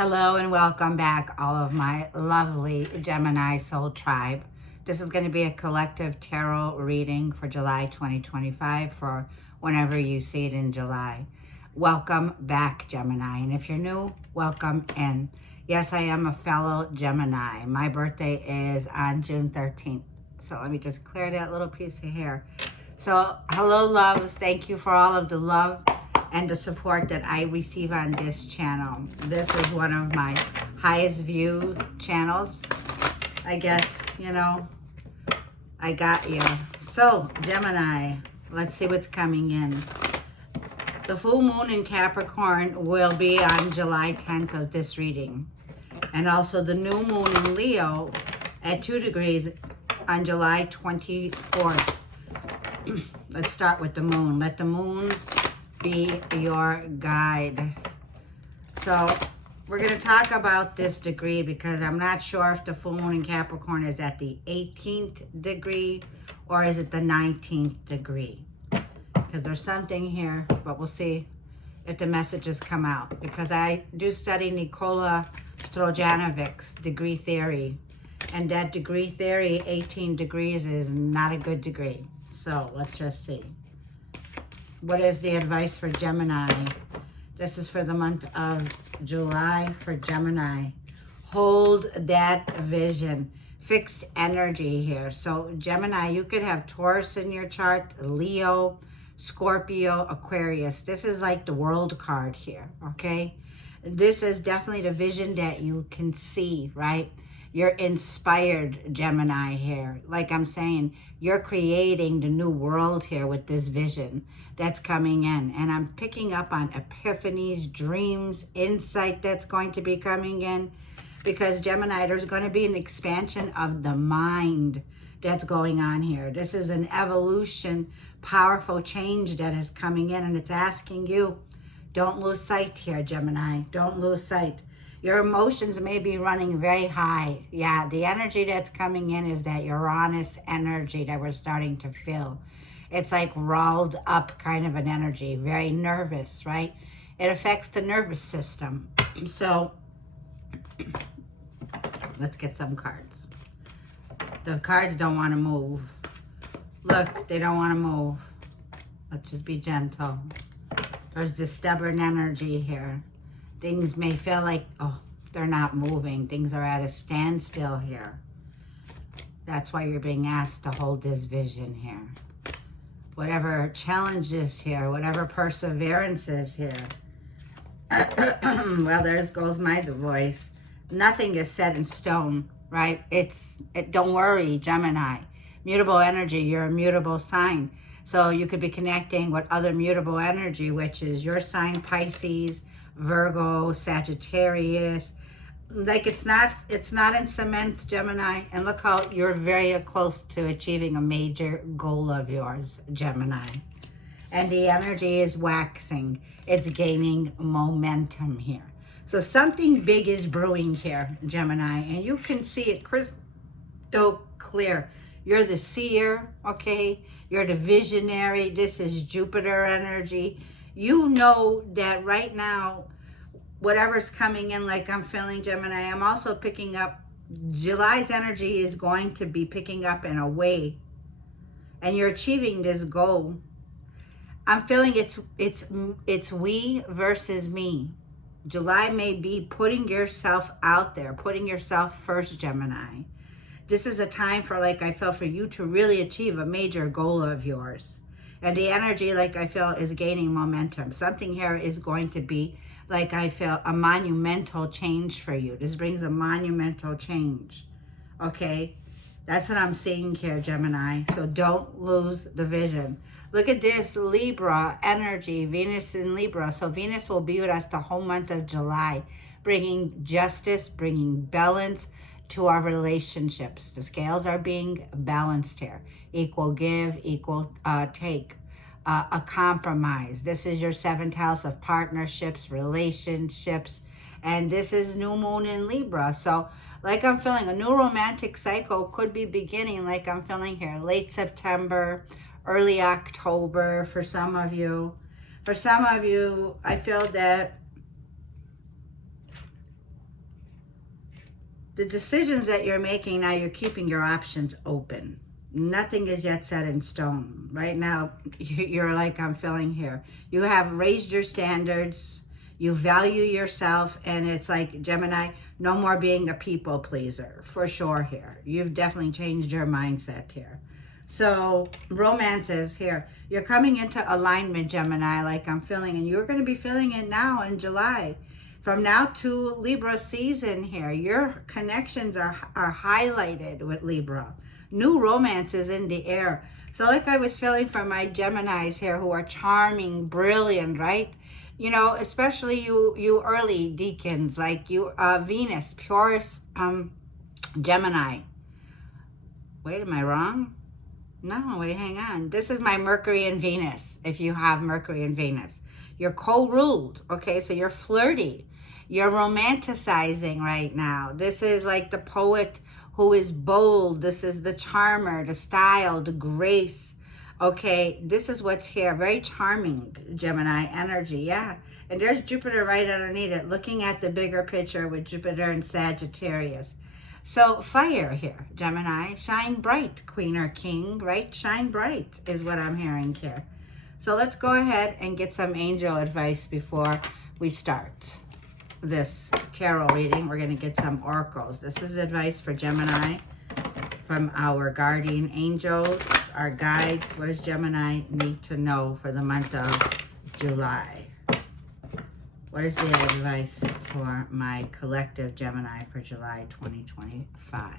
Hello and welcome back, all of my lovely Gemini soul tribe. This is going to be a collective tarot reading for July 2025 for whenever you see it in July. Welcome back, Gemini. And if you're new, welcome in. Yes, I am a fellow Gemini. My birthday is on June 13th. So let me just clear that little piece of hair. So hello, loves. Thank you for all of the love and the support that I receive on this channel. This is one of my highest view channels. I guess, you know, I got you. So, Gemini, let's see what's coming in. The full moon in Capricorn will be on July 10th of this reading. And also the new moon in Leo at 2 degrees on July 24th. Let's start with the moon. Let the moon be your guide. So we're going to talk about this degree because I'm not sure if the full moon in Capricorn is at the 18th degree or is it the 19th degree, because there's something here, but we'll see if the messages come out, because I do study Nikola Strojanovic's degree theory, and that degree theory, 18 degrees, is not a good degree. So let's just see. What is the advice for Gemini? This is for the month of July for Gemini. Hold that vision. Fixed energy here. So Gemini, you could have Taurus in your chart, Leo, Scorpio, Aquarius. This is like the world card here, okay? This is definitely the vision that you can see, right? You're inspired, Gemini, here. Like I'm saying, you're creating the new world here with this vision that's coming in. And I'm picking up on epiphanies, dreams, insight that's going to be coming in. Because Gemini, there's going to be an expansion of the mind that's going on here. This is an evolution, powerful change that is coming in. And it's asking you, don't lose sight here, Gemini. Don't lose sight. Your emotions may be running very high. Yeah, the energy that's coming in is that Uranus energy that we're starting to feel. It's like rolled up kind of an energy, very nervous, right? It affects the nervous system. So let's get some cards. The cards don't want to move. Look, they don't want to move. Let's just be gentle. There's this stubborn energy here. Things may feel like, oh, they're not moving. Things are at a standstill here. That's why you're being asked to hold this vision here. Whatever challenge is here, whatever perseverance is here. Well, there goes my voice. Nothing is set in stone, right? Don't worry, Gemini. Mutable energy, you're a mutable sign. So you could be connecting with other mutable energy, which is your sign, Pisces, Virgo, Sagittarius. Like it's not in cement, Gemini. And look how you're very close to achieving a major goal of yours, Gemini. And the energy is waxing. It's gaining momentum here. So something big is brewing here, Gemini. And you can see it crystal clear. You're the seer, okay? You're the visionary. This is Jupiter energy. You know that right now, whatever's coming in, like I'm feeling, Gemini, I'm also picking up, July's energy is going to be picking up in a way, and you're achieving this goal. I'm feeling it's we versus me. July may be putting yourself out there, putting yourself first, Gemini. This is a time for, like I feel, for you to really achieve a major goal of yours. And the energy, like I feel, is gaining momentum. Something here is going to be, like I feel, a monumental change for you. This brings a monumental change. Okay? That's what I'm seeing here, Gemini. So don't lose the vision. Look at this, Libra energy, Venus in Libra. So Venus will be with us the whole month of July, bringing justice, bringing balance to our relationships. The scales are being balanced here. Equal give, equal take. A compromise. This is your 7th house of partnerships, relationships, and this is new moon in Libra. So like I'm feeling, a new romantic cycle could be beginning, like I'm feeling here, late September, early October for some of you. For some of you, I feel that The decisions that you're making now, you're keeping your options open. Nothing is yet set in stone. Right now, you're like I'm feeling here. You have raised your standards. You value yourself. And it's like, Gemini, no more being a people pleaser. For sure here. You've definitely changed your mindset here. So romances here. You're coming into alignment, Gemini, like I'm feeling. And you're going to be feeling it now in July. From now to Libra season here, your connections are highlighted with Libra. New romance is in the air. So like I was feeling from my Geminis here who are charming, brilliant, right? You know, especially you early deacons, like you, Venus, purest Gemini. Wait, am I wrong? No, wait, hang on. This is my Mercury and Venus, if you have Mercury and Venus. You're co-ruled, okay? So you're flirty. You're romanticizing right now. This is like the poet who is bold. This is the charmer, the style, the grace. Okay, this is what's here. Very charming Gemini energy, yeah. And there's Jupiter right underneath it, looking at the bigger picture with Jupiter and Sagittarius. So fire here, Gemini. Shine bright, Queen or King, right? Shine bright is what I'm hearing here. So let's go ahead and get some angel advice before we start this tarot reading. We're going to get some oracles. This is advice for Gemini from our guardian angels, our guides. What does Gemini need to know for the month of July? What is the advice for my collective Gemini for July 2025?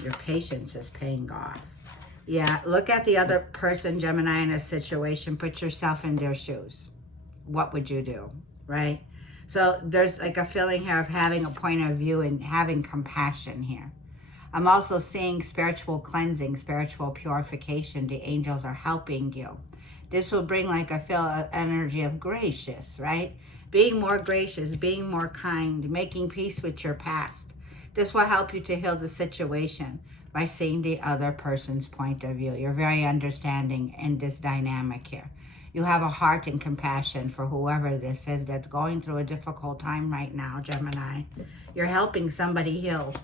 Your patience is paying off. Yeah, look at the other person, Gemini, in a situation. Put yourself in their shoes. What would you do, right? So there's like a feeling here of having a point of view and having compassion here. I'm also seeing spiritual cleansing, spiritual purification. The angels are helping you. This will bring, like, I feel, an energy of gracious, right? Being more gracious, being more kind, making peace with your past. This will help you to heal the situation by seeing the other person's point of view. You're very understanding in this dynamic here. You have a heart and compassion for whoever this is that's going through a difficult time right now, Gemini. You're helping somebody heal.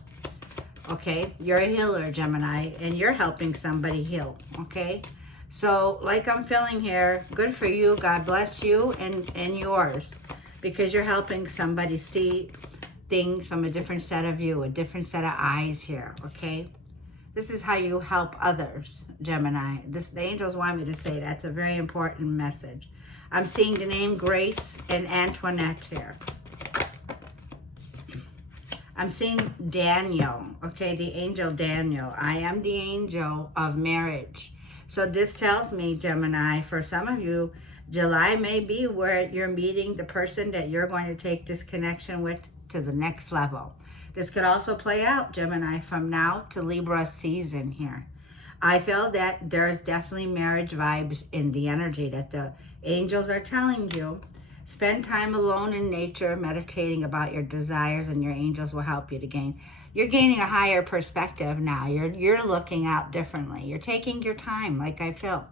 Okay, you're a healer, Gemini, and you're helping somebody heal, okay? So, like I'm feeling here, good for you, God bless you and yours, because you're helping somebody see things from a different set of view, a different set of eyes here, okay? This is how you help others, Gemini. The angels want me to say that's a very important message. I'm seeing the name Grace and Antoinette here. I'm seeing Daniel, okay, the angel Daniel. I am the angel of marriage. So this tells me, Gemini, for some of you, July may be where you're meeting the person that you're going to take this connection with to the next level. This could also play out, Gemini, from now to Libra season here. I feel that there's definitely marriage vibes in the energy that the angels are telling you. Spend time alone in nature, meditating about your desires, and your angels will help you to gain. You're gaining a higher perspective now. You're looking out differently. You're taking your time, like I feel.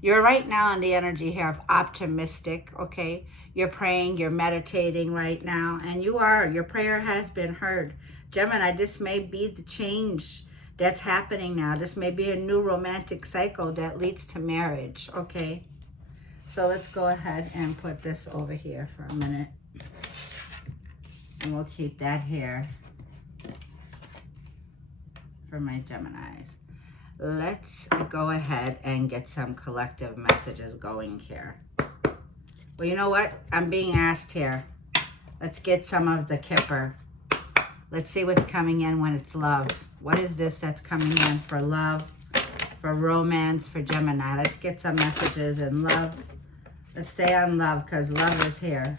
You're right now in the energy here of optimistic, okay? You're praying, you're meditating right now, and your prayer has been heard. Gemini, this may be the change that's happening now. This may be a new romantic cycle that leads to marriage, okay? So let's go ahead and put this over here for a minute. And we'll keep that here for my Geminis. Let's go ahead and get some collective messages going here. Well, you know what? I'm being asked here. Let's get some of the Kipper. Let's see what's coming in when it's love. What is this that's coming in for love, for romance, for Gemini? Let's get some messages in love. Let's stay on love because love is here.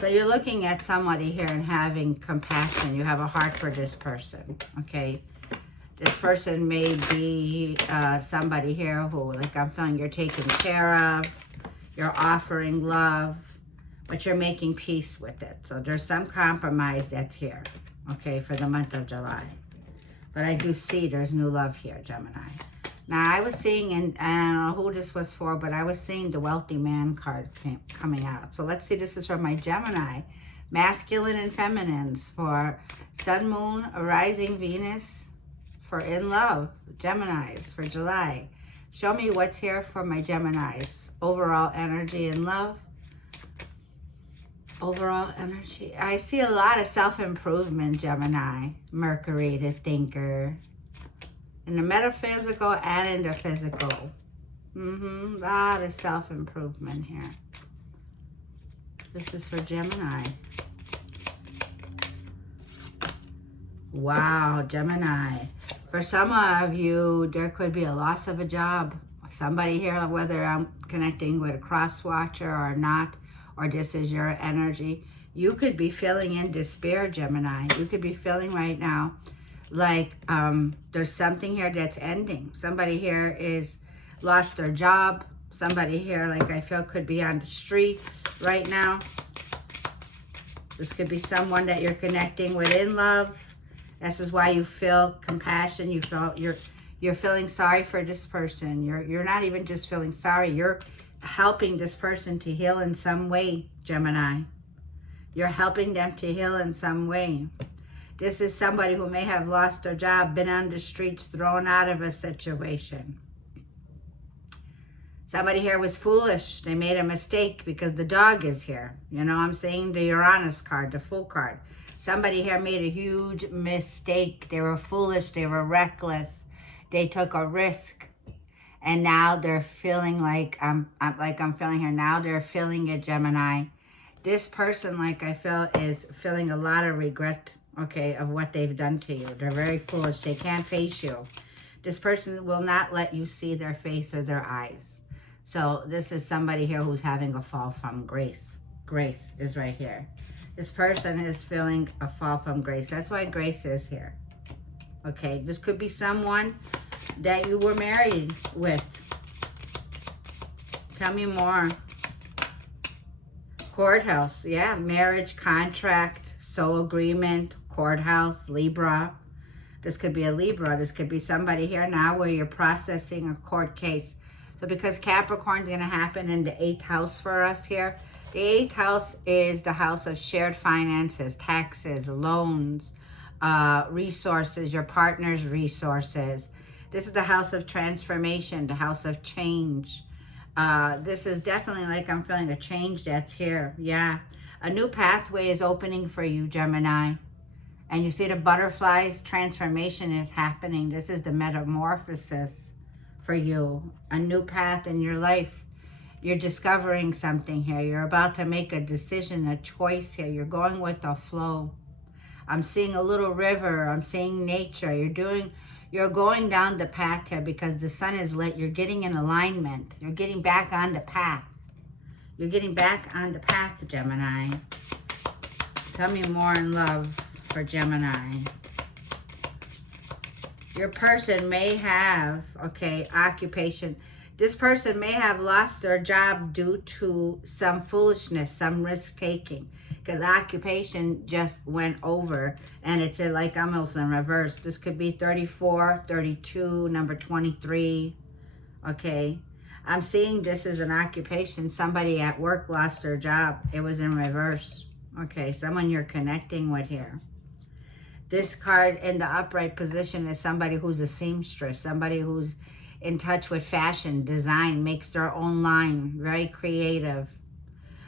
So you're looking at somebody here and having compassion. You have a heart for this person, okay? This person may be somebody here who, like I'm feeling, you're taking care of. You're offering love, but you're making peace with it. So there's some compromise that's here, okay, for the month of July. But I do see there's new love here, Gemini. Now, I was seeing, and I don't know who this was for, but I was seeing the wealthy man card coming out. So let's see, this is for my Gemini, masculine and feminines, for sun, moon, rising, Venus, for in love, Geminis, for July. Show me what's here for my Geminis. Overall energy in love. Overall energy. I see a lot of self-improvement, Gemini. Mercury, the thinker. In the metaphysical and in the physical. A lot of self-improvement here. This is for Gemini. Wow, Gemini. For some of you, there could be a loss of a job. Somebody here, whether I'm connecting with a cross watcher or not, or this is your energy, you could be feeling in despair, Gemini. You could be feeling right now like there's something here that's ending. Somebody here is lost their job. Somebody here, like I feel, could be on the streets right now. This could be someone that you're connecting with in love. This is why you feel compassion. You feel you're feeling sorry for this person. You're not even just feeling sorry. You're helping this person to heal in some way, Gemini. You're helping them to heal in some way. This is somebody who may have lost their job, been on the streets, thrown out of a situation. Somebody here was foolish. They made a mistake because the dog is here. You know, I'm saying the Uranus card, the Fool card. Somebody here made a huge mistake. They were foolish. They were reckless. They took a risk. And now they're feeling like I'm feeling here. Now they're feeling it, Gemini. This person, like I feel, is feeling a lot of regret, okay, of what they've done to you. They're very foolish. They can't face you. This person will not let you see their face or their eyes. So this is somebody here who's having a fall from grace. Grace is right here. This person is feeling a fall from grace. That's why grace is here. Okay, this could be someone that you were married with. Tell me more. Courthouse, yeah, marriage, contract, soul agreement, courthouse, Libra. This could be a Libra. This could be somebody here now where you're processing a court case. So because Capricorn is going to happen in the 8th house for us here. The 8th house is the house of shared finances, taxes, loans, resources, your partner's resources. This is the house of transformation, the house of change. This is definitely like I'm feeling a change that's here. Yeah. A new pathway is opening for you, Gemini. And you see the butterflies, transformation is happening. This is the metamorphosis for you. A new path in your life. You're discovering something here. You're about to make a decision, a choice here. You're going with the flow. I'm seeing a little river. I'm seeing nature. You're going down the path here because the sun is lit. You're getting in alignment. You're getting back on the path. You're getting back on the path, Gemini. Tell me more in love for Gemini. Your person may have, okay, occupation. This person may have lost their job due to some foolishness, some risk-taking. Because occupation just went over and it's like almost in reverse. This could be 34, 32, number 23. Okay. I'm seeing this as an occupation. Somebody at work lost their job. It was in reverse. Okay. Someone you're connecting with here. This card in the upright position is somebody who's a seamstress. Somebody who's in touch with fashion, design, makes their own line. Very creative.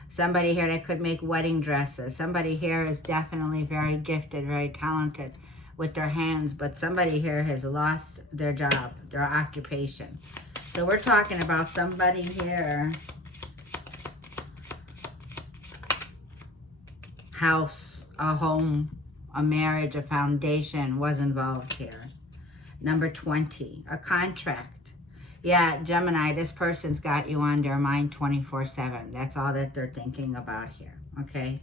Somebody here that could make wedding dresses. Somebody here is definitely very gifted, very talented with their hands. But somebody here has lost their job, their occupation. So we're talking about somebody here. House, a home, a marriage, a foundation was involved here. Number 20, a contract. Yeah, Gemini, this person's got you on their mind 24/7. That's all that they're thinking about here, okay?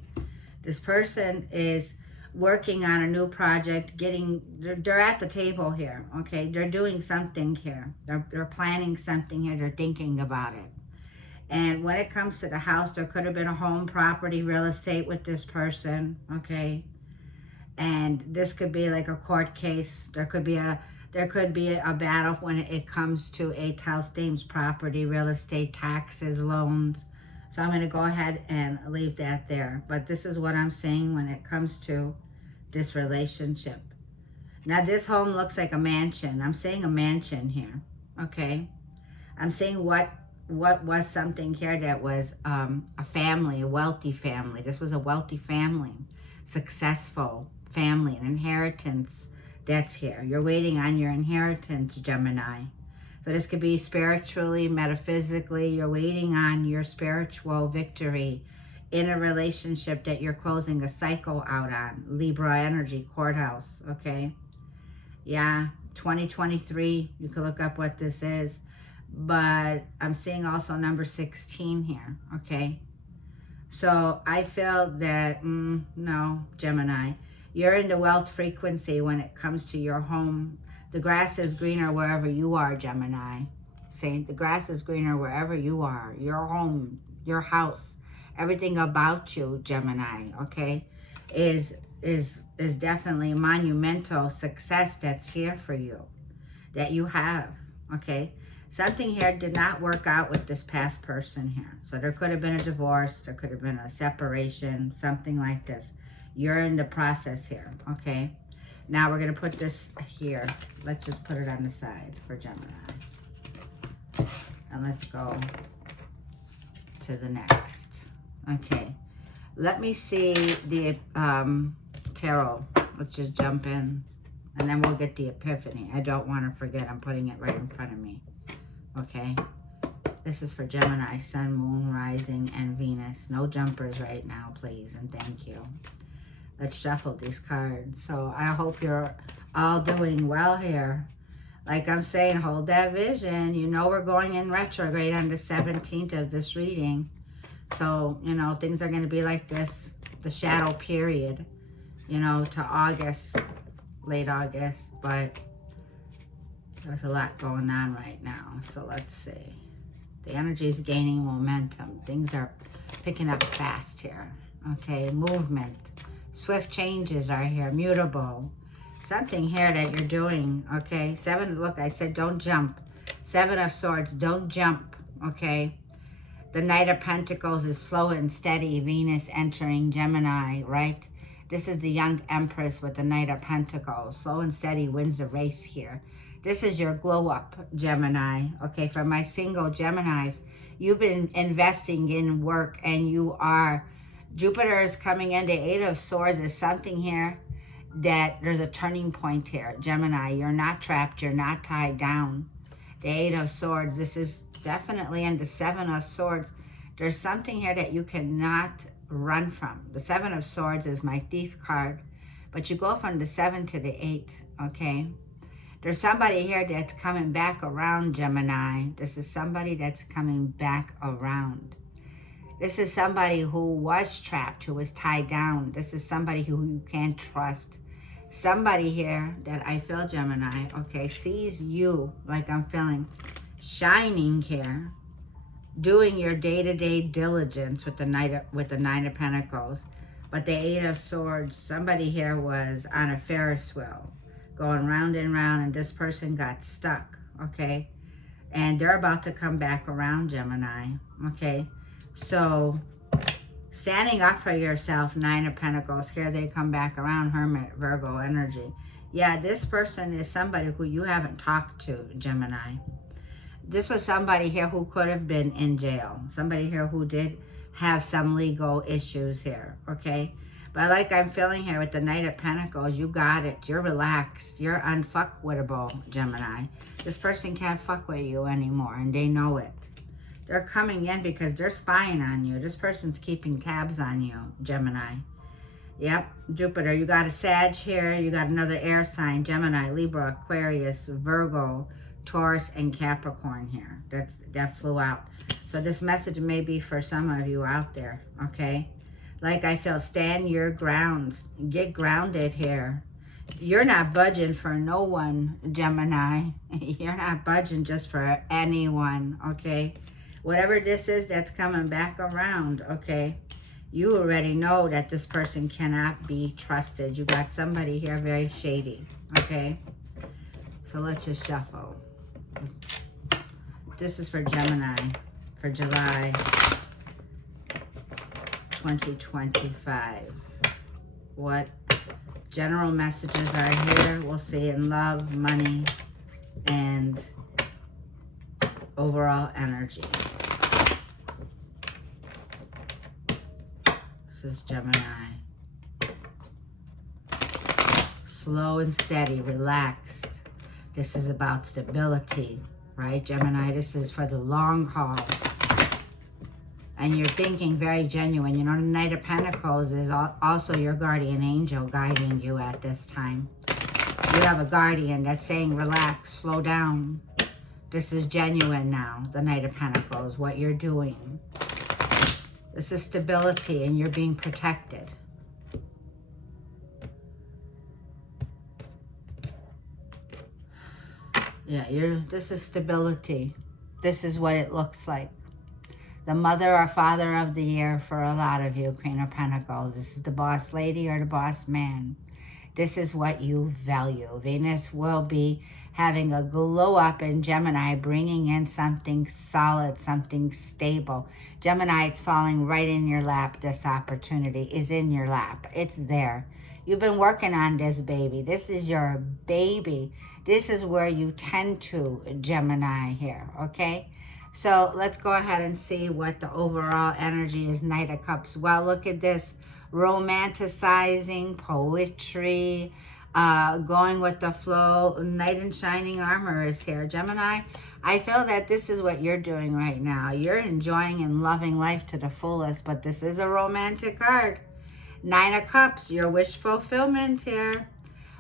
This person is working on a new project, they're at the table here, okay? They're doing something here. They're planning something here. They're thinking about it. And when it comes to the house, there could have been a home, property, real estate with this person, okay? And this could be like a court case. There could be a battle when it comes to 8th house names, property, real estate, taxes, loans. So I'm going to go ahead and leave that there. But this is what I'm saying when it comes to this relationship. Now, this home looks like a mansion. I'm saying a mansion here, okay? I'm saying what was something here that was a family, a wealthy family. This was a wealthy family, successful family, an inheritance that's here. You're waiting on your inheritance, Gemini. So this could be spiritually, metaphysically. You're waiting on your spiritual victory in a relationship that you're closing a cycle out on. Libra energy, courthouse, okay? Yeah, 2023, you can look up what this is. But I'm seeing also number 16 here, okay? So I feel that, no, Gemini, you're in the wealth frequency when it comes to your home. The grass is greener wherever you are, Gemini. Saying the grass is greener wherever you are. Your home, your house, everything about you, Gemini, okay, is definitely monumental success that's here for you, that you have, okay? Something here did not work out with this past person here. So there could have been a divorce, there could have been a separation, something like this. You're in the process here, okay? Now we're going to put this here. Let's just put it on the side for Gemini. And let's go to the next. Okay. Let me see the tarot. Let's just jump in. And then we'll get the epiphany. I don't want to forget. I'm putting it right in front of me. Okay. This is for Gemini, Sun, Moon, Rising, and Venus. No jumpers right now, please. And thank you. Let's shuffle these cards. So I hope you're all doing well here. Like I'm saying, hold that vision. You know we're going in retrograde on the 17th of this reading. So, you know, things are going to be like this, the shadow period, you know, to August, late August. But there's a lot going on right now. So let's see. The energy is gaining momentum. Things are picking up fast here. Okay, movement. Swift changes are here, mutable. Something here that you're doing, okay? Look, I said don't jump. 7 of Swords, don't jump, okay? The Knight of Pentacles is slow and steady. Venus entering Gemini, right? This is the young Empress with the Knight of Pentacles. Slow and steady wins the race here. This is your glow up, Gemini, okay? For my single Geminis, you've been investing in work and you are... Jupiter is coming in. The 8 of Swords is something here that there's a turning point here. Gemini, you're not trapped. You're not tied down. The 8 of Swords, this is definitely in the 7 of Swords. There's something here that you cannot run from. The 7 of Swords is my Thief card. But you go from the 7 to the 8, okay? There's somebody here that's coming back around, Gemini. This is somebody that's coming back around. This is somebody who was trapped, who was tied down. This is somebody who you can't trust. Somebody here that I feel, Gemini, okay, sees you like I'm feeling, shining here, doing your day-to-day diligence with the 9 of Pentacles. But the 8 of Swords, somebody here was on a Ferris wheel, going round and round, and this person got stuck, okay? And they're about to come back around, Gemini, okay? So, standing up for yourself, 9 of Pentacles, here they come back around, Hermit, Virgo energy. Yeah, this person is somebody who you haven't talked to, Gemini. This was somebody here who could have been in jail. Somebody here who did have some legal issues here, okay? But like I'm feeling here with the Knight of Pentacles, you got it. You're relaxed. You're unfuckwittable, Gemini. This person can't fuck with you anymore, and they know it. They're coming in because they're spying on you. This person's keeping tabs on you, Gemini. Yep, Jupiter. You got a Sag here. You got another air sign, Gemini, Libra, Aquarius, Virgo, Taurus, and Capricorn here. That flew out. So this message may be for some of you out there, okay? Like I feel, stand your grounds. Get grounded here. You're not budging for no one, Gemini. You're not budging just for anyone, okay? Whatever this is that's coming back around, okay? You already know that this person cannot be trusted. You got somebody here very shady, okay? So let's just shuffle. This is for Gemini for July 2025. What general messages are here? We'll see in love, money, and overall energy. This is Gemini. Slow and steady, relaxed. This is about stability, right, Gemini? This is for the long haul. And you're thinking very genuine. You know, the Knight of Pentacles is also your guardian angel guiding you at this time. You have a guardian that's saying, relax, slow down. This is genuine now, the Knight of Pentacles, what you're doing. This is stability and you're being protected. Yeah, this is stability. This is what it looks like. The mother or father of the year for a lot of you, Queen of Pentacles. This is the boss lady or the boss man. This is what you value. Venus will be having a glow up in Gemini, bringing in something solid, something stable. Gemini, it's falling right in your lap. This opportunity is in your lap. It's there. You've been working on this baby. This is your baby. This is where you tend to, Gemini here, okay? So let's go ahead and see what the overall energy is. Knight of Cups. Well, look at this. Romanticizing, poetry, going with the flow. Knight in shining armor is here. Gemini, I feel that this is what you're doing right now. You're enjoying and loving life to the fullest, but this is a romantic card. Nine of Cups, your wish fulfillment here.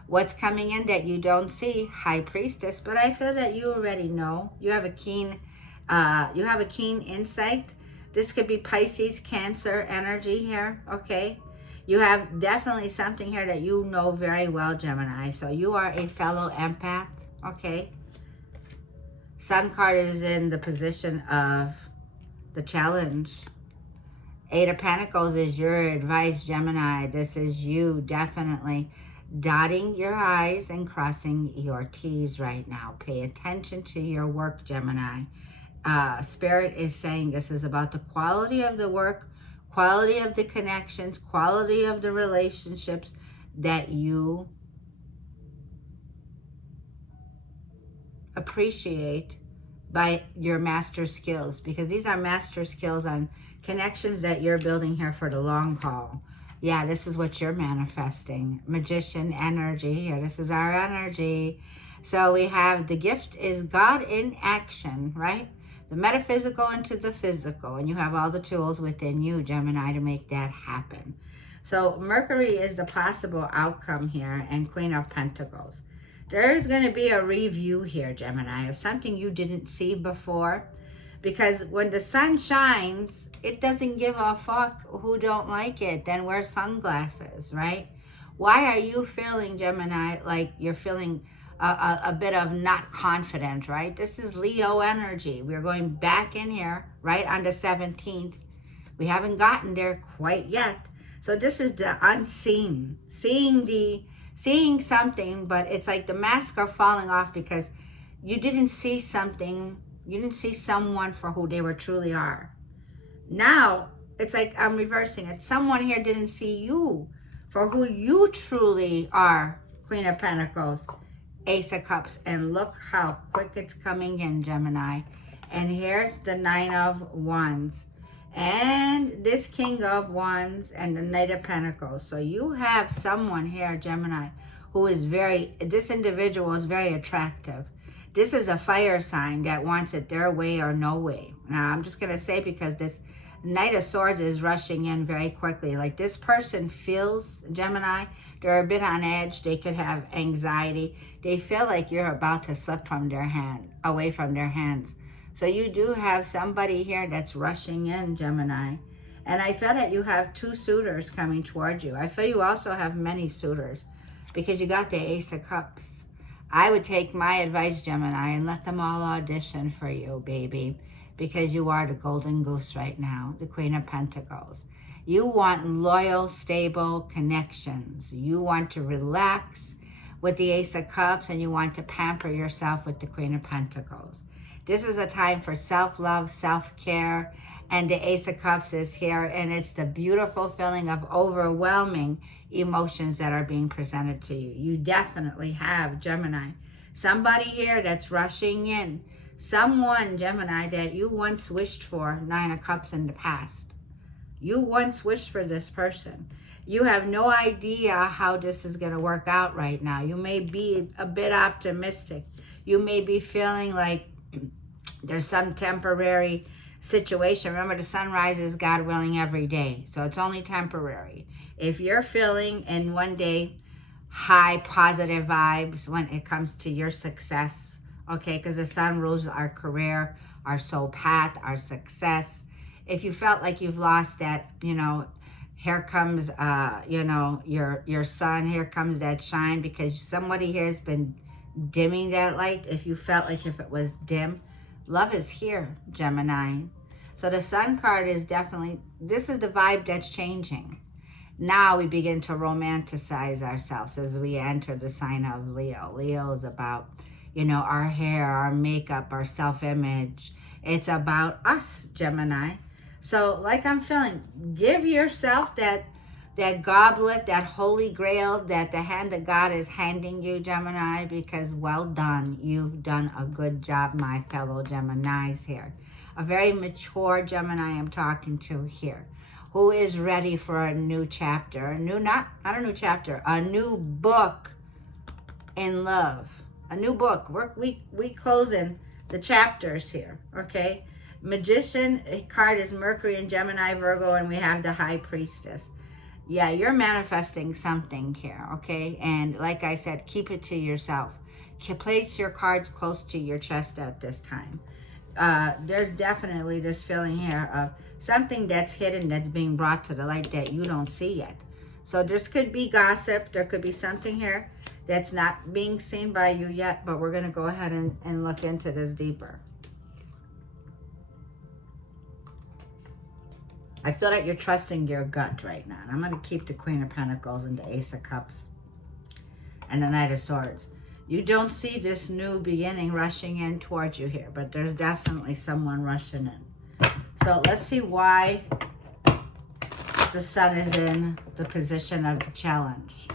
What's coming in that you don't see? High Priestess, but I feel that you already know. You have a keen insight. This could be Pisces, Cancer energy here, okay? You have definitely something here that you know very well, Gemini. So you are a fellow empath, okay? Sun card is in the position of the challenge. Eight of Pentacles is your advice, Gemini. This is you definitely dotting your I's and crossing your T's right now. Pay attention to your work, Gemini. Spirit is saying this is about the quality of the work, quality of the connections, quality of the relationships that you appreciate by your master skills, because these are master skills on connections that you're building here for the long haul. Yeah, this is what you're manifesting. Magician energy here. This is our energy. So we have the gift is God in action, right? The metaphysical into the physical. And you have all the tools within you, Gemini, to make that happen. So Mercury is the possible outcome here, and Queen of Pentacles. There's going to be a review here, Gemini, of something you didn't see before. Because when the sun shines, it doesn't give a fuck who don't like it. Then wear sunglasses, right? Why are you feeling, Gemini, like you're feeling a bit of not confident, right? This is Leo energy. We're going back in here, right, on the 17th. We haven't gotten there quite yet. So this is the unseen. Seeing something, but it's like the masks are falling off because you didn't see something. You didn't see someone for who they were truly are. Now, it's like I'm reversing it. Someone here didn't see you for who you truly are, Queen of Pentacles, Ace of Cups. And look how quick it's coming in, Gemini. And here's the Nine of Wands. And this King of Wands and the Knight of Pentacles. So you have someone here, Gemini, who is this individual is very attractive. This is a fire sign that wants it their way or no way. Now, I'm just going to say, because this Knight of Swords is rushing in very quickly. Like this person feels, Gemini, they're a bit on edge. They could have anxiety. They feel like you're about to slip from their hand, away from their hands. So you do have somebody here that's rushing in, Gemini. And I feel that you have two suitors coming towards you. I feel you also have many suitors because you got the Ace of Cups. I would take my advice, Gemini, and let them all audition for you, baby, because you are the golden goose right now, the Queen of Pentacles. You want loyal, stable connections. You want to relax with the Ace of Cups, and you want to pamper yourself with the Queen of Pentacles. This is a time for self-love, self-care, and the Ace of Cups is here, and it's the beautiful feeling of overwhelming emotions that are being presented to you. You definitely have, Gemini, somebody here that's rushing in. Someone, Gemini, that you once wished for, Nine of Cups in the past. You once wished for this person. You have no idea how this is going to work out right now. You may be a bit optimistic. You may be feeling like there's some temporary situation. Remember, the sun rises, God willing, every day. So it's only temporary. If you're feeling in one day high positive vibes when it comes to your success, okay, because the sun rules our career, our soul path, our success. If you felt like you've lost that, you know, here comes, you know, your sun, here comes that shine, because somebody here has been dimming that light. If you felt like if it was dim, love is here, Gemini. So the sun card is definitely, this is the vibe that's changing. Now we begin to romanticize ourselves as we enter the sign of Leo. Leo is about, you know, our hair, our makeup, our self-image. It's about us, Gemini. So like I'm feeling, give yourself that goblet, that holy grail that the hand of God is handing you, Gemini, because well done. You've done a good job, my fellow Geminis here. A very mature Gemini I'm talking to here, who is ready for a new chapter, a new book in love. A new book. We closing the chapters here, okay? Magician card is Mercury in Gemini, Virgo, and we have the High Priestess. Yeah, you're manifesting something here, okay? And like I said, keep it to yourself. Place your cards close to your chest at this time. There's definitely this feeling here of something that's hidden that's being brought to the light that you don't see yet. So this could be gossip. There could be something here that's not being seen by you yet, but we're going to go ahead and look into this deeper. I feel like you're trusting your gut right now. And I'm going to keep the Queen of Pentacles and the Ace of Cups and the Knight of Swords. You don't see this new beginning rushing in towards you here, but there's definitely someone rushing in. So let's see why the sun is in the position of the challenge.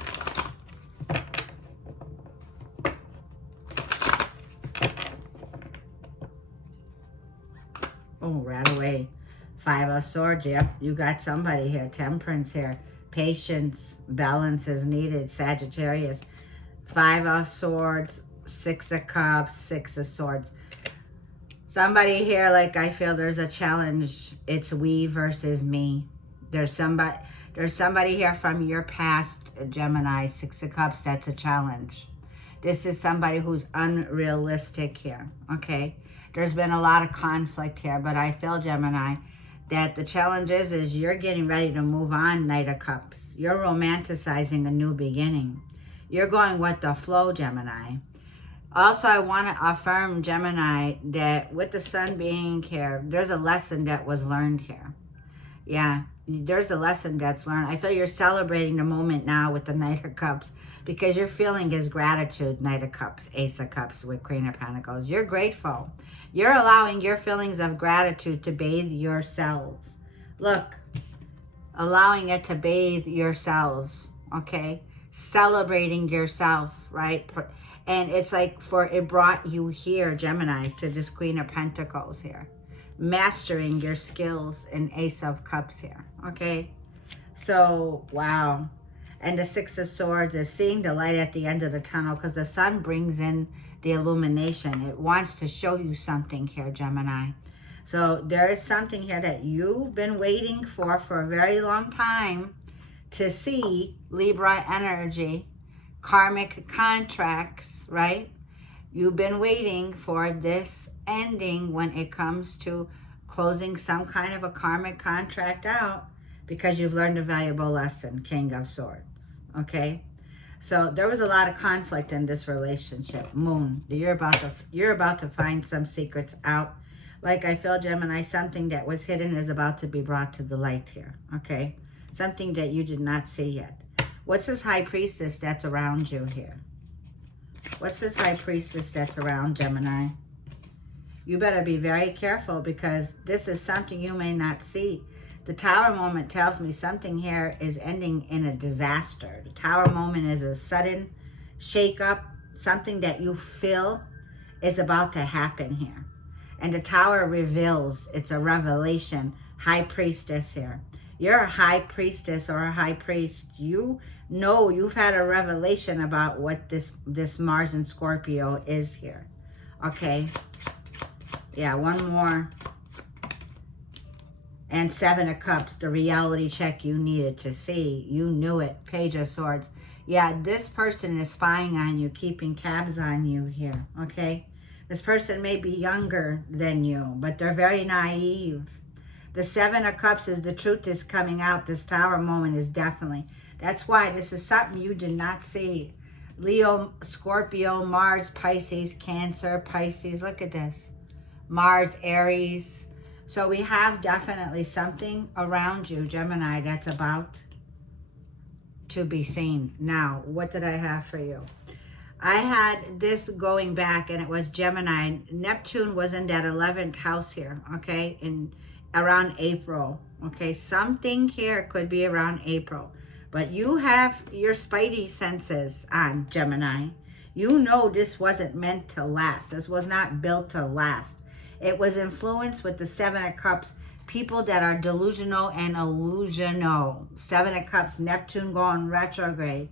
Oh, right away. Five of Swords, yep, you got somebody here. Temperance here. Patience, balance is needed, Sagittarius. Five of Swords, Six of Cups, Six of Swords. Somebody here, like I feel there's a challenge. It's we versus me. There's somebody here from your past, Gemini, Six of Cups, that's a challenge. This is somebody who's unrealistic here, okay? There's been a lot of conflict here, but I feel, Gemini, that the challenge is you're getting ready to move on, Knight of Cups. You're romanticizing a new beginning. You're going with the flow, Gemini. Also, I want to affirm, Gemini, that with the sun being here, there's a lesson that was learned here. Yeah, there's a lesson that's learned. I feel you're celebrating the moment now with the Knight of Cups because your feeling is gratitude, Knight of Cups, Ace of Cups with Queen of Pentacles. You're grateful. You're allowing your feelings of gratitude to bathe your cells. Look, allowing it to bathe your cells, okay? Celebrating yourself, right? And it's like it brought you here, Gemini, to this Queen of Pentacles here. Mastering your skills in Ace of Cups here, okay? So, wow. And the Six of Swords is seeing the light at the end of the tunnel because the sun brings in the illumination. It wants to show you something here, Gemini. So there is something here that you've been waiting for a very long time to see, Libra energy, karmic contracts, right? You've been waiting for this ending when it comes to closing some kind of a karmic contract out because you've learned a valuable lesson, King of Swords, okay? So there was a lot of conflict in this relationship. Moon, you're about to find some secrets out. Like I feel, Gemini, something that was hidden is about to be brought to the light here, okay? Something that you did not see yet. What's this high priestess that's around you here? What's this high priestess that's around, Gemini? You better be very careful because this is something you may not see. The Tower moment tells me something here is ending in a disaster. The Tower moment is a sudden shake-up, something that you feel is about to happen here. And the Tower reveals, it's a revelation, high priestess here. You're a high priestess or a high priest. You know you've had a revelation about what this Mars and Scorpio is here. Okay. Yeah, one more. And Seven of Cups, the reality check you needed to see. You knew it. Page of Swords. Yeah, this person is spying on you, keeping tabs on you here, okay? This person may be younger than you, but they're very naive. The Seven of Cups is the truth is coming out. This Tower moment is definitely. That's why this is something you did not see. Leo, Scorpio, Mars, Pisces, Cancer, Pisces. Look at this. Mars, Aries. So we have definitely something around you, Gemini, that's about to be seen. Now, what did I have for you? I had this going back, and it was Gemini. Neptune was in that 11th house here, okay, in around April, okay? Something here could be around April, but you have your spidey senses on, Gemini. You know this wasn't meant to last. This was not built to last. It was influenced with the Seven of Cups, people that are delusional and illusional. Seven of Cups, Neptune going retrograde.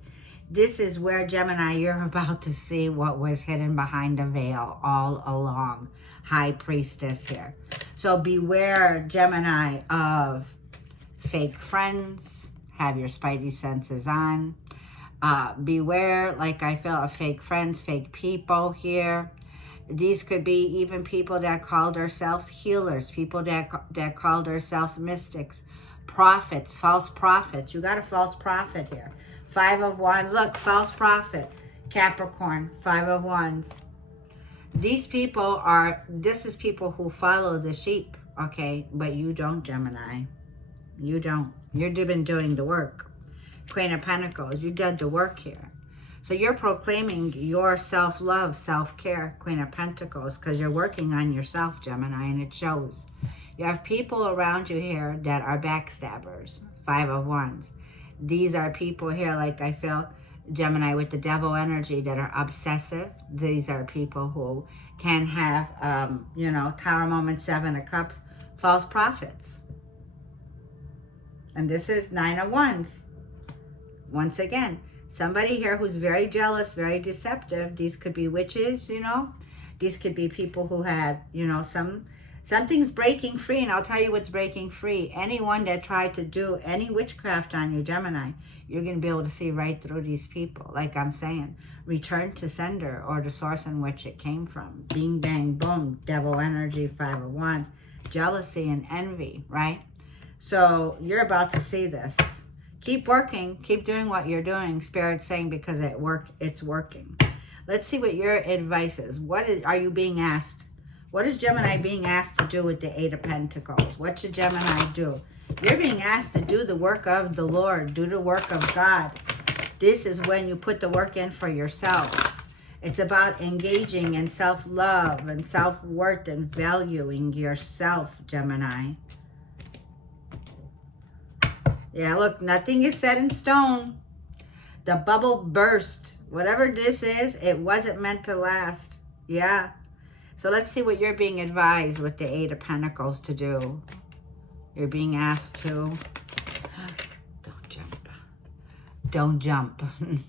This is where, Gemini, you're about to see what was hidden behind the veil all along. High priestess here. So beware, Gemini, of fake friends. Have your spidey senses on. Beware, like I feel, of fake friends, fake people here. These could be even people that called themselves healers, people that called themselves mystics, prophets, false prophets. You got a false prophet here. Five of Wands. Look, false prophet. Capricorn. Five of Wands. These people are, this is people who follow the sheep, okay? But you don't, Gemini. You don't. You've been doing the work. Queen of Pentacles. You did the work here. So you're proclaiming your self-love, self-care, Queen of Pentacles, because you're working on yourself, Gemini, and it shows. You have people around you here that are backstabbers. Five of Wands. These are people here, like I feel, Gemini, with the devil energy, that are obsessive. These are people who can have, you know, Tower moment, Seven of Cups, false prophets. And this is Nine of Wands. Once again, somebody here who's very jealous, very deceptive. These could be witches, you know. These could be people who had, you know, something's breaking free. And I'll tell you what's breaking free. Anyone that tried to do any witchcraft on you, Gemini, you're going to be able to see right through these people. Like I'm saying, return to sender or the source in which it came from. Bing, bang, boom, devil energy, Five of Wands, jealousy and envy, right? So you're about to see this. Keep working. Keep doing what you're doing. Spirit's saying because it's working. Let's see what your advice is. Are you being asked? What is Gemini being asked to do with the Eight of Pentacles? What should Gemini do? You're being asked to do the work of the Lord. Do the work of God. This is when you put the work in for yourself. It's about engaging in self-love and self-worth and valuing yourself, Gemini. Yeah, look, nothing is set in stone. The bubble burst. Whatever this is, it wasn't meant to last. Yeah. So let's see what you're being advised with the Eight of Pentacles to do. You're being asked to... Don't jump. Don't jump.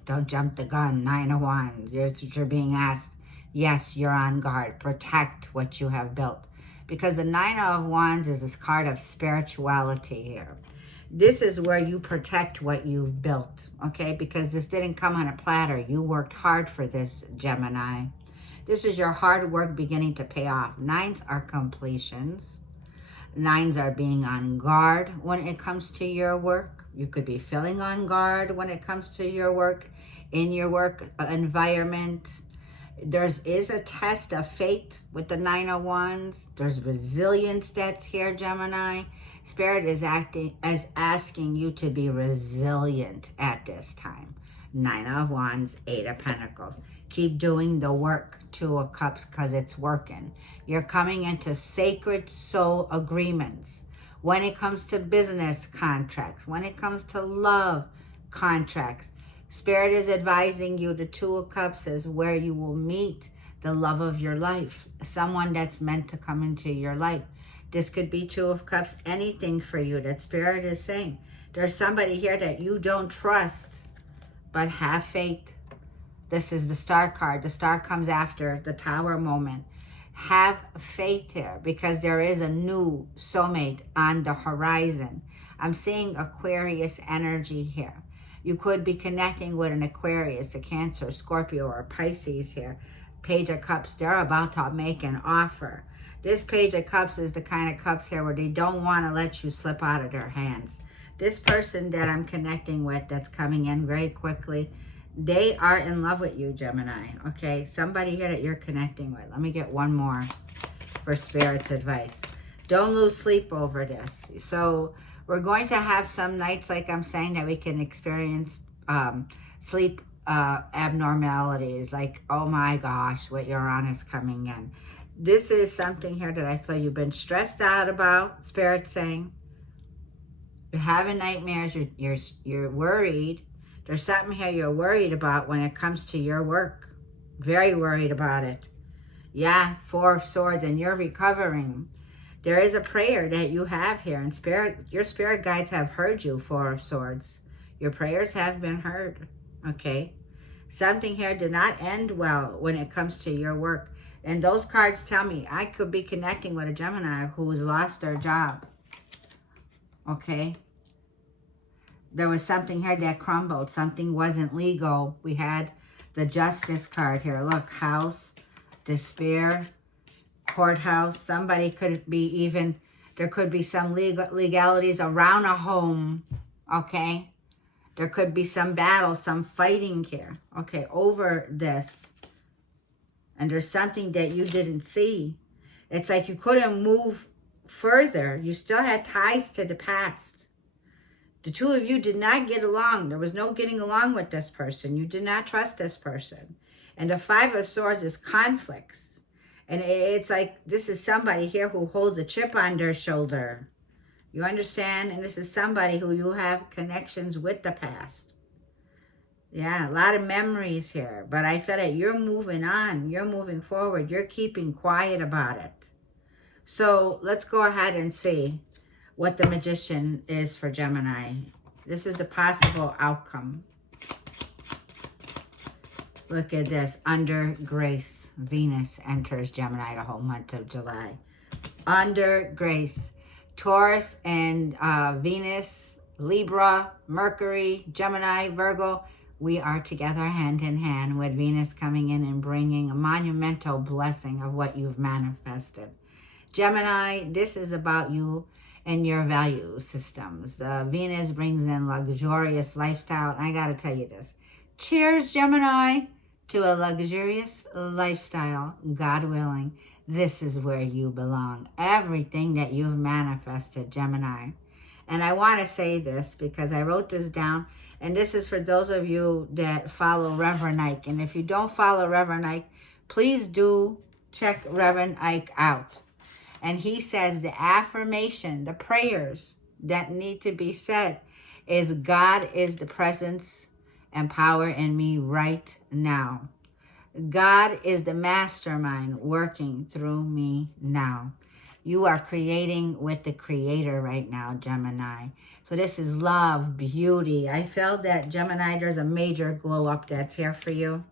Don't jump the gun. Nine of Wands. You're being asked. Yes, you're on guard. Protect what you have built. Because the Nine of Wands is this card of spirituality here. This is where you protect what you've built, okay? Because this didn't come on a platter. You worked hard for this, Gemini. This is your hard work beginning to pay off. Nines are completions. Nines are being on guard when it comes to your work. You could be feeling on guard when it comes to your work, in your work environment. Is a test of faith with the Nine of Wands. There's resilience that's here, Gemini. Spirit is asking you to be resilient at this time. Nine of Wands, Eight of Pentacles. Keep doing the work, Two of Cups, because it's working. You're coming into sacred soul agreements. When it comes to business contracts, when it comes to love contracts, Spirit is advising you, the Two of Cups is where you will meet the love of your life, someone that's meant to come into your life. This could be Two of Cups, anything for you that Spirit is saying. There's somebody here that you don't trust, but have faith. This is the Star card. The Star comes after the Tower moment. Have faith here because there is a new soulmate on the horizon. I'm seeing Aquarius energy here. You could be connecting with an Aquarius, a Cancer, Scorpio, or a Pisces here. Page of Cups, they're about to make an offer. This Page of Cups is the kind of cups here where they don't want to let you slip out of their hands. This person that I'm connecting with that's coming in very quickly, they are in love with you, Gemini, okay? Somebody here that you're connecting with. Let me get one more for Spirit's advice. Don't lose sleep over this. So we're going to have some nights, like I'm saying, that we can experience sleep abnormalities. Like, oh my gosh, what Uranus coming in. This is something here that I feel you've been stressed out about, Spirit's saying. You're having nightmares, you're worried. There's something here you're worried about when it comes to your work. Very worried about it. Yeah, Four of Swords, and you're recovering. There is a prayer that you have here, and your spirit guides have heard you, Four of Swords. Your prayers have been heard, okay? Something here did not end well when it comes to your work. And those cards tell me I could be connecting with a Gemini who's lost their job, okay? There was something here that crumbled. Something wasn't legal. We had the Justice card here. Look, House, Despair, Courthouse. Somebody could be even, there could be some legalities around a home, okay? There could be some battle, some fighting here, okay, over this. And there's something that you didn't see. It's like you couldn't move further. You still had ties to the past. The two of you did not get along. There was no getting along with this person. You did not trust this person. And the Five of Swords is conflicts. And it's like this is somebody here who holds a chip on their shoulder. You understand? And this is somebody who you have connections with the past. Yeah, a lot of memories here. But I feel that you're moving on. You're moving forward. You're keeping quiet about it. So let's go ahead and see what the Magician is for Gemini. This is the possible outcome. Look at this. Under grace, Venus enters Gemini the whole month of July. Under grace. Taurus and Venus, Libra, Mercury, Gemini, Virgo. We are together hand in hand with Venus coming in and bringing a monumental blessing of what you've manifested. Gemini, this is about you and your value systems. Venus brings in luxurious lifestyle. And I got to tell you this. Cheers, Gemini, to a luxurious lifestyle, God willing. This is where you belong. Everything that you've manifested, Gemini. And I want to say this because I wrote this down. And this is for those of you that follow Reverend Ike. And if you don't follow Reverend Ike, please do check Reverend Ike out. And he says the affirmation, the prayers that need to be said is God is the presence and power in me right now. God is the mastermind working through me now. You are creating with the Creator right now, Gemini. So this is love, beauty. I felt that, Gemini, there's a major glow up that's here for you.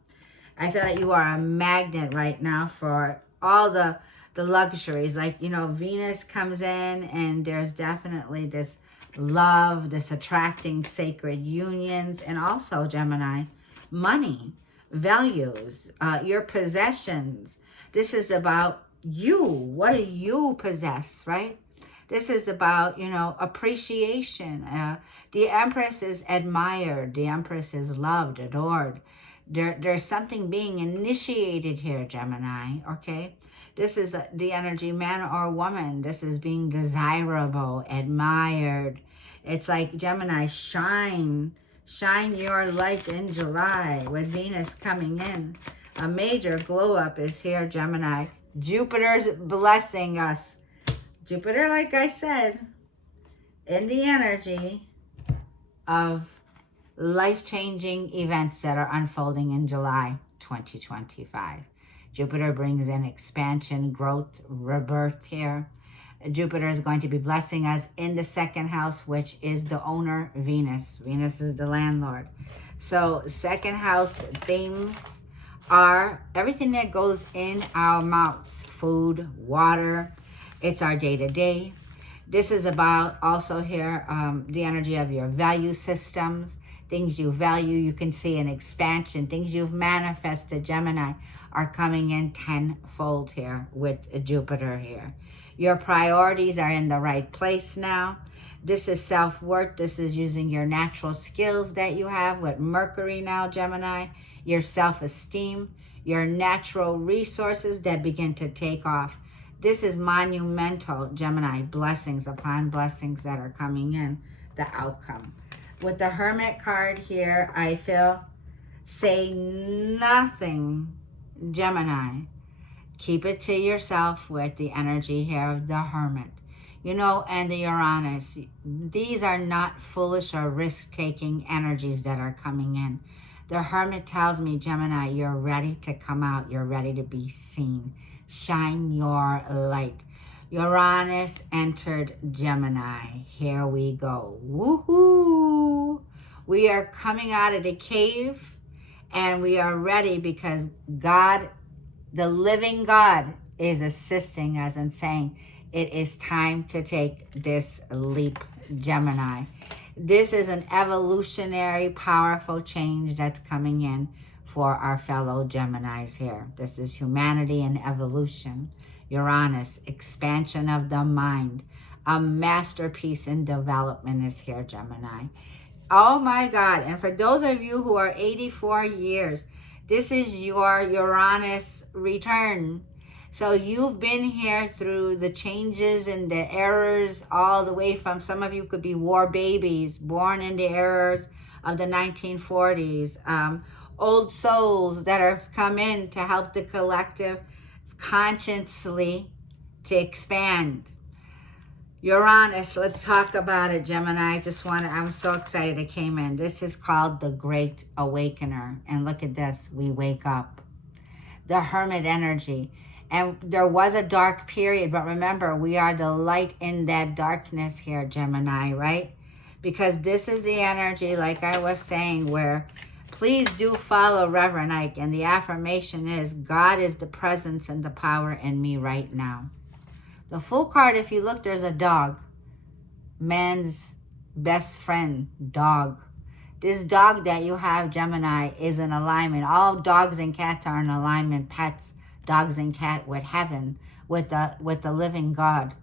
I feel that you are a magnet right now for all the luxuries. Like, you know, Venus comes in and there's definitely this love, this attracting sacred unions, and also, Gemini, money, values, your possessions. This is about you. What do you possess, right? This is about, you know, appreciation. The Empress is admired. The Empress is loved, adored. There's something being initiated here, Gemini, okay? This is the energy, man or woman. This is being desirable, admired. It's like, Gemini, shine your light in July with Venus coming in. A major glow up is here, Gemini. Jupiter's blessing us. Jupiter, like I said, in the energy of life-changing events that are unfolding in July 2025. Jupiter brings in expansion, growth, rebirth here. Jupiter is going to be blessing us in the second house, which is the owner, Venus. Venus is the landlord. So second house themes are everything that goes in our mouths, food, water. It's our day-to-day. This is about also here the energy of your value systems, things you value. You can see an expansion. Things you've manifested, Gemini, are coming in tenfold here with Jupiter here. Your priorities are in the right place now. This is self-worth. This is using your natural skills that you have with Mercury now, Gemini. Your self-esteem, your natural resources that begin to take off. This is monumental, Gemini, blessings upon blessings that are coming in, the outcome. With the Hermit card here, I feel, say nothing, Gemini. Keep it to yourself with the energy here of the Hermit. You know, and the Uranus. These are not foolish or risk-taking energies that are coming in. The Hermit tells me, Gemini, you're ready to come out. You're ready to be seen. Shine your light. Uranus entered Gemini. Here we go. Woohoo! We are coming out of the cave and we are ready because God, the living God, is assisting us and saying it is time to take this leap, Gemini. This is an evolutionary, powerful change that's coming in for our fellow Geminis here. This is humanity and evolution. Uranus, expansion of the mind. A masterpiece in development is here, Gemini. Oh my God. And for those of you who are 84 years, this is your Uranus return. So you've been here through the changes and the errors all the way from, some of you could be war babies, born in the errors of the 1940s. Old souls that have come in to help the collective consciously to expand. Uranus, let's talk about it, Gemini. I'm so excited it came in. This is called the Great Awakener. And look at this, we wake up. The Hermit energy. And there was a dark period, but remember, we are the light in that darkness here, Gemini, right? Because this is the energy, like I was saying, where please do follow Reverend Ike. And the affirmation is, God is the presence and the power in me right now. The Fool card, if you look, there's a dog. Man's best friend, dog. This dog that you have, Gemini, is in alignment. All dogs and cats are in alignment. Pets, dogs and cat with heaven, with the living God.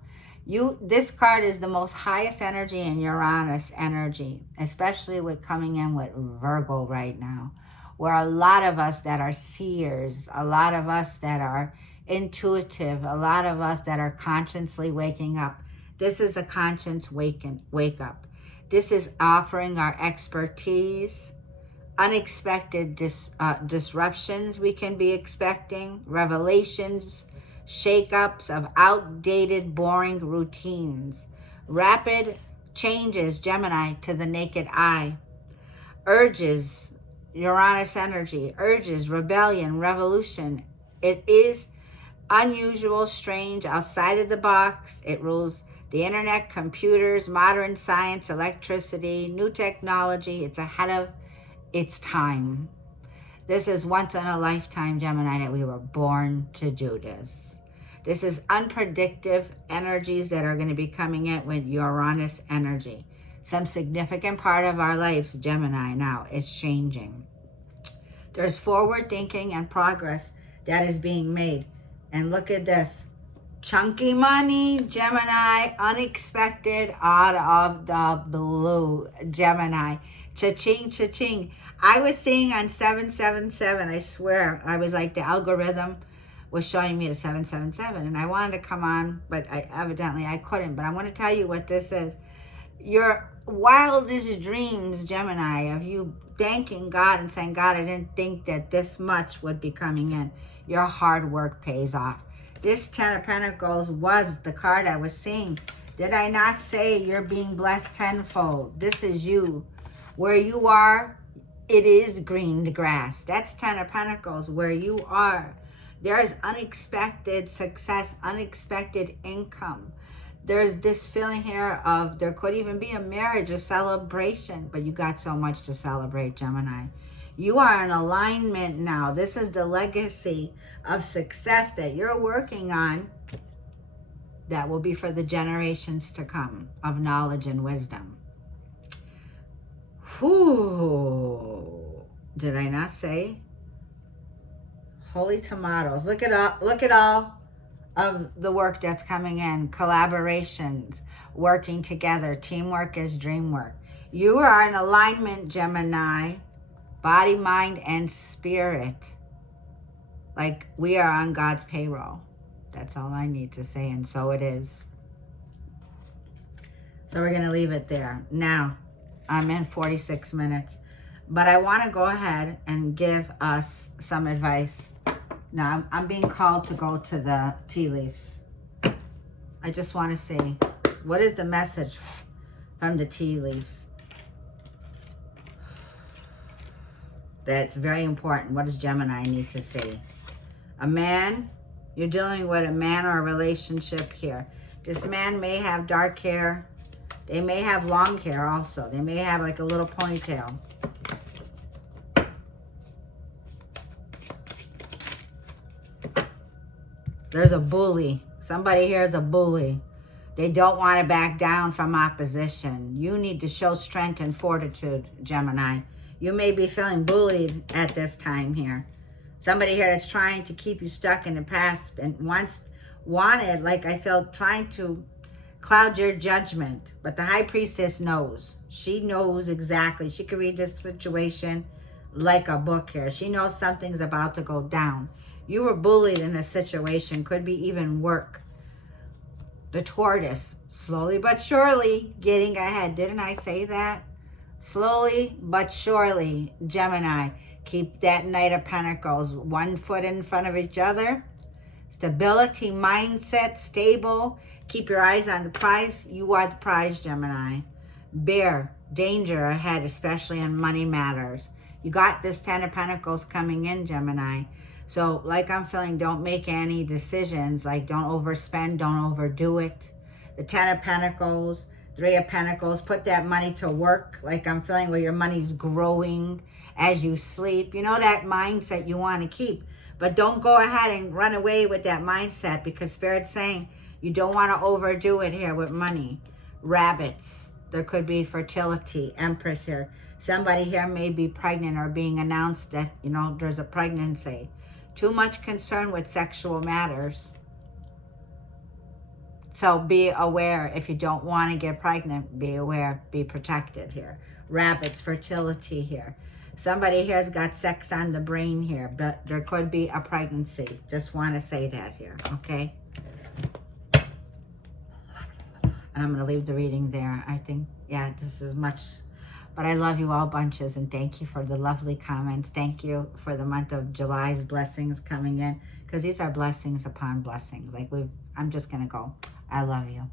This card is the most highest energy in Uranus energy, especially with coming in with Virgo right now, where a lot of us that are seers, a lot of us that are intuitive, a lot of us that are consciously waking up. This is a conscious wake up. This is offering our expertise, unexpected disruptions we can be expecting, revelations, shakeups of outdated, boring routines, rapid changes, Gemini, to the naked eye, urges, Uranus energy, urges, rebellion, revolution. It is unusual, strange, outside of the box. It rules the internet, computers, modern science, electricity, new technology. It's ahead of its time. This is once in a lifetime, Gemini, that we were born to do this. This is unpredictable energies that are going to be coming in with Uranus energy. Some significant part of our lives, Gemini, now is changing. There's forward thinking and progress that is being made. And look at this. Chunky money, Gemini, unexpected, out of the blue, Gemini. Cha-ching, cha-ching. I was seeing on 777, I swear. I was like, the algorithm was showing me the 777, and I wanted to come on, but I couldn't. But I want to tell you what this is. Your wildest dreams, Gemini, of you thanking God and saying, God, I didn't think that this much would be coming in. Your hard work pays off. This 10 of Pentacles was the card I was seeing. Did I not say you're being blessed tenfold? This is you. Where you are, it is green grass. That's 10 of Pentacles. Where you are, there's unexpected success, unexpected income. There's this feeling here of there could even be a marriage, a celebration, but you got so much to celebrate, Gemini. You are in alignment now. This is the legacy of success that you're working on that will be for the generations to come of knowledge and wisdom. Whew. Did I not say? Holy tomatoes. Look at all of the work that's coming in. Collaborations, working together. Teamwork is dream work. You are in alignment, Gemini. Body, mind, and spirit. Like we are on God's payroll. That's all I need to say, and so it is. So we're going to leave it there. Now, I'm in 46 minutes, but I want to go ahead and give us some advice. Now, I'm being called to go to the tea leaves. I just want to see, what is the message from the tea leaves? That's very important. What does Gemini need to see? A man, you're dealing with a man or a relationship here. This man may have dark hair. They may have long hair also. They may have like a little ponytail. There's a bully. Somebody here is a bully. They don't want to back down from opposition. You need to show strength and fortitude, Gemini. You may be feeling bullied at this time here. Somebody here that's trying to keep you stuck in the past and wanted, like I felt, trying to cloud your judgment. But the High Priestess knows. She knows exactly. She can read this situation like a book here. She knows something's about to go down. You were bullied in a situation. Could be even work. The tortoise, slowly but surely getting ahead. Didn't I say that? Slowly but surely, Gemini. Keep that Knight of Pentacles 1 foot in front of each other. Stability, mindset, stable. Keep your eyes on the prize. You are the prize, Gemini. Bear, danger ahead, especially in money matters. You got this 10 of Pentacles coming in, Gemini. So like I'm feeling, don't make any decisions. Like don't overspend, don't overdo it. The 10 of Pentacles, 3 of Pentacles, put that money to work. Like I'm feeling where your money's growing as you sleep. You know that mindset you want to keep. But don't go ahead and run away with that mindset because Spirit's saying you don't want to overdo it here with money. Rabbits. There could be fertility. Empress here. Somebody here may be pregnant or being announced that, you know, there's a pregnancy. Too much concern with sexual matters. So be aware. If you don't want to get pregnant, be aware. Be protected here. Rabbits, fertility here. Somebody here has got sex on the brain here, but there could be a pregnancy. Just want to say that here, okay? And I'm going to leave the reading there. I think, yeah, this is much. But I love you all bunches, and thank you for the lovely comments. Thank you for the month of July's blessings coming in, because these are blessings upon blessings. Like I'm just going to go. I love you.